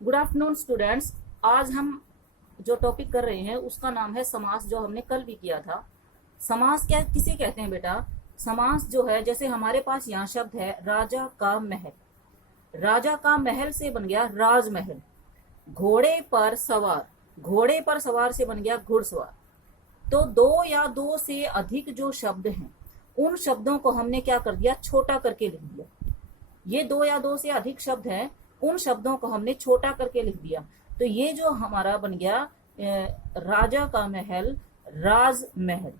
Good afternoon students. आज हम जो टॉपिक कर रहे हैं उसका नाम है समास, जो हमने कल भी किया था। समास क्या किसे कहते हैं बेटा? समास जो है, जैसे हमारे पास यहाँ शब्द है राजा का महल। राजा का महल से बन गया राजमहल। घोड़े पर सवार, घोड़े पर सवार से बन गया घुड़सवार। तो दो या दो से अधिक जो शब्द हैं उन शब्दों को हमने क्या कर दिया, छोटा करके लिख दिया। ये दो या दो से अधिक शब्द हैं, उन शब्दों को हमने छोटा करके लिख दिया। तो ये जो हमारा बन गया राजा का महल, राजमहल।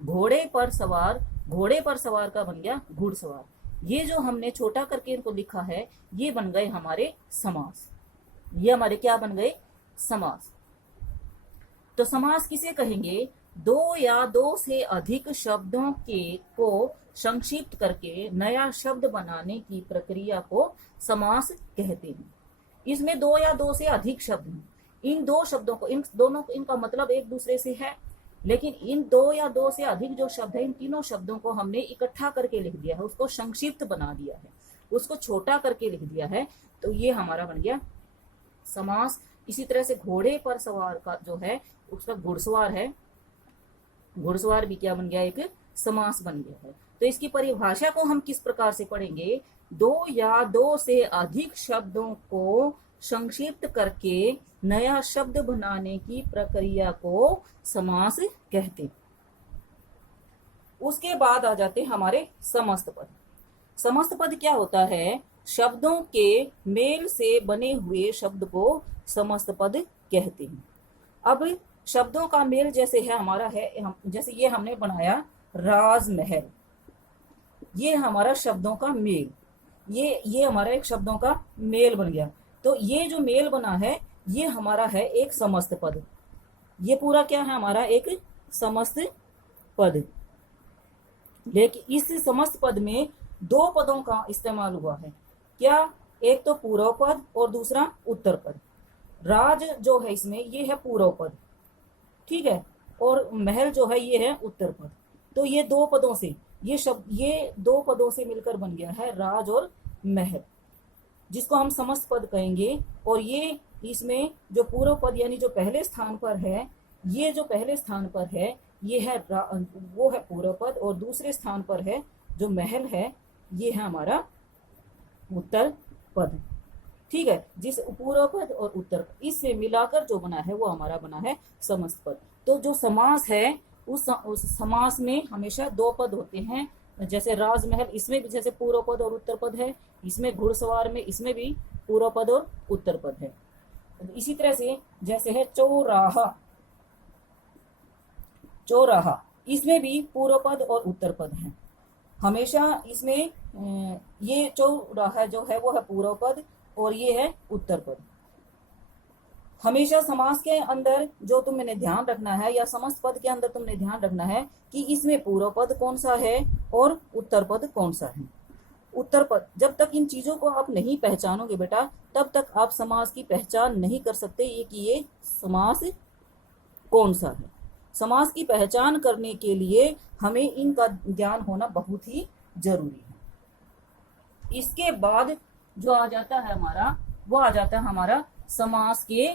घोड़े पर सवार, घोड़े पर सवार का बन गया घुड़सवार। ये जो हमने छोटा करके इनको लिखा है, ये बन गए हमारे समास। ये हमारे क्या बन गए? समास। तो समास किसे कहेंगे? दो या दो से अधिक शब्दों के को संक्षिप्त करके नया शब्द बनाने की प्रक्रिया को समास कहते हैं। इसमें दो या दो से अधिक शब्द हैं। इन दो शब्दों को, इन दोनों इनका मतलब एक दूसरे से है, लेकिन इन दो या दो से अधिक जो शब्द है, इन तीनों शब्दों को हमने इकट्ठा करके लिख दिया है, उसको संक्षिप्त बना दिया है, उसको छोटा करके लिख दिया है। तो ये हमारा बन गया समास। इसी तरह से घोड़े पर सवार का जो है उसका घुड़सवार है, घुड़सवार भी क्या बन गया? एक समास बन गया है। तो इसकी परिभाषा को हम किस प्रकार से पढ़ेंगे? दो या दो से अधिक शब्दों को संक्षिप्त करके नया शब्द बनाने की प्रक्रिया को समास कहते। उसके बाद आ जाते हमारे समस्त पद। समस्त पद क्या होता है? शब्दों के मेल से बने हुए शब्द को समस्त पद कहते हैं। अब शब्दों का मेल जैसे है हमारा है, जैसे ये हमने बनाया राजमहल, ये हमारा शब्दों का मेल, ये हमारा एक शब्दों का मेल बन गया। तो ये जो मेल बना है ये हमारा है एक समस्त पद। ये पूरा क्या है? हमारा एक समस्त पद। लेकिन इस समस्त पद में दो पदों का इस्तेमाल हुआ है। क्या? एक तो पूर्व पद और दूसरा उत्तर पद। राज जो है इसमें ये है पूर्व पद, ठीक है, और महल जो है ये है उत्तर पद। तो ये दो पदों से, ये शब्द ये दो पदों से मिलकर बन गया है राज और महल, जिसको हम समस्त पद कहेंगे। और ये इसमें जो पूर्व पद यानी जो पहले स्थान पर है, ये जो पहले स्थान पर है ये है वो है पूर्व पद, और दूसरे स्थान पर है जो महल है ये है हमारा उत्तर पद, ठीक है। जिस पूर्व पद और उत्तर पद इससे मिलाकर जो बना है वो हमारा बना है समस्त पद। तो जो समास है उस समास में हमेशा दो पद होते हैं। जैसे राजमहल, इसमें भी जैसे पूर्व पद और उत्तर पद है, इसमें घुड़सवार में इसमें भी पूर्व पद और उत्तर पद है। इसी तरह से जैसे है चौराहा, चौराहा इसमें भी पूर्व पद और उत्तर पद है। हमेशा इसमें ये चौराहा जो है वो है पूर्व पद और ये है उत्तर पद। हमेशा समास के अंदर जो तुमने ध्यान रखना है, या समस्त पद के अंदर तुमने ध्यान रखना है कि इसमें पूर्व पद कौन सा है और उत्तर पद कौन सा है। उत्तर पद, जब तक इन चीजों को आप नहीं पहचानोगे बेटा, तब तक आप समास की पहचान नहीं कर सकते ये कि ये समास कौन सा है। समास की पहचान करने के लिए हमें इनका ज्ञान होना बहुत ही जरूरी है। इसके बाद जो आ जाता है हमारा, वो आ जाता है हमारा समास के,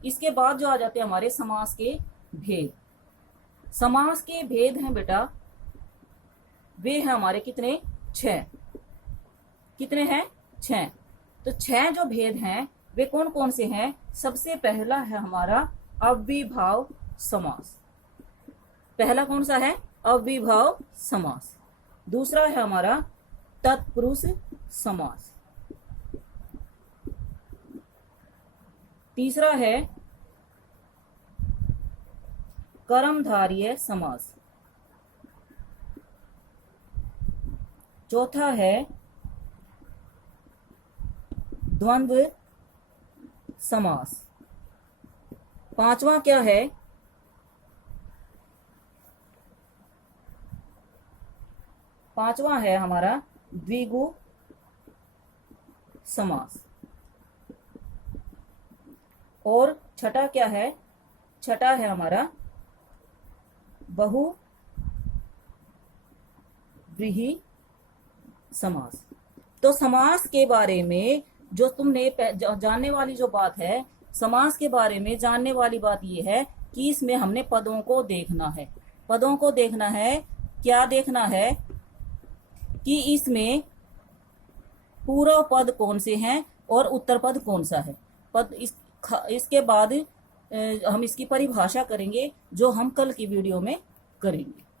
इसके बाद जो आ जाते हैं हमारे समास के भेद। समास के भेद हैं बेटा, वे हैं हमारे कितने? 6। कितने हैं? 6। तो 6 जो भेद हैं वे कौन कौन से हैं? सबसे पहला है हमारा अव्ययीभाव समास। पहला कौन सा है? अव्ययीभाव समास। दूसरा है हमारा तत्पुरुष समास। तीसरा है कर्मधारय समास। चौथा है द्वंद्व समास। पांचवा क्या है? पांचवा है हमारा द्विगु समास। और छठा क्या है? छठा है हमारा बहुव्रीहि समास। तो समास के बारे में जो तुमने जानने वाली जो बात है, समास के बारे में जानने वाली बात ये है कि इसमें हमने पदों को देखना है। पदों को देखना है, क्या देखना है कि इसमें पूर्व पद कौन से हैं और उत्तर पद कौन सा है। इसके बाद हम इसकी परिभाषा करेंगे, जो हम कल की वीडियो में करेंगे।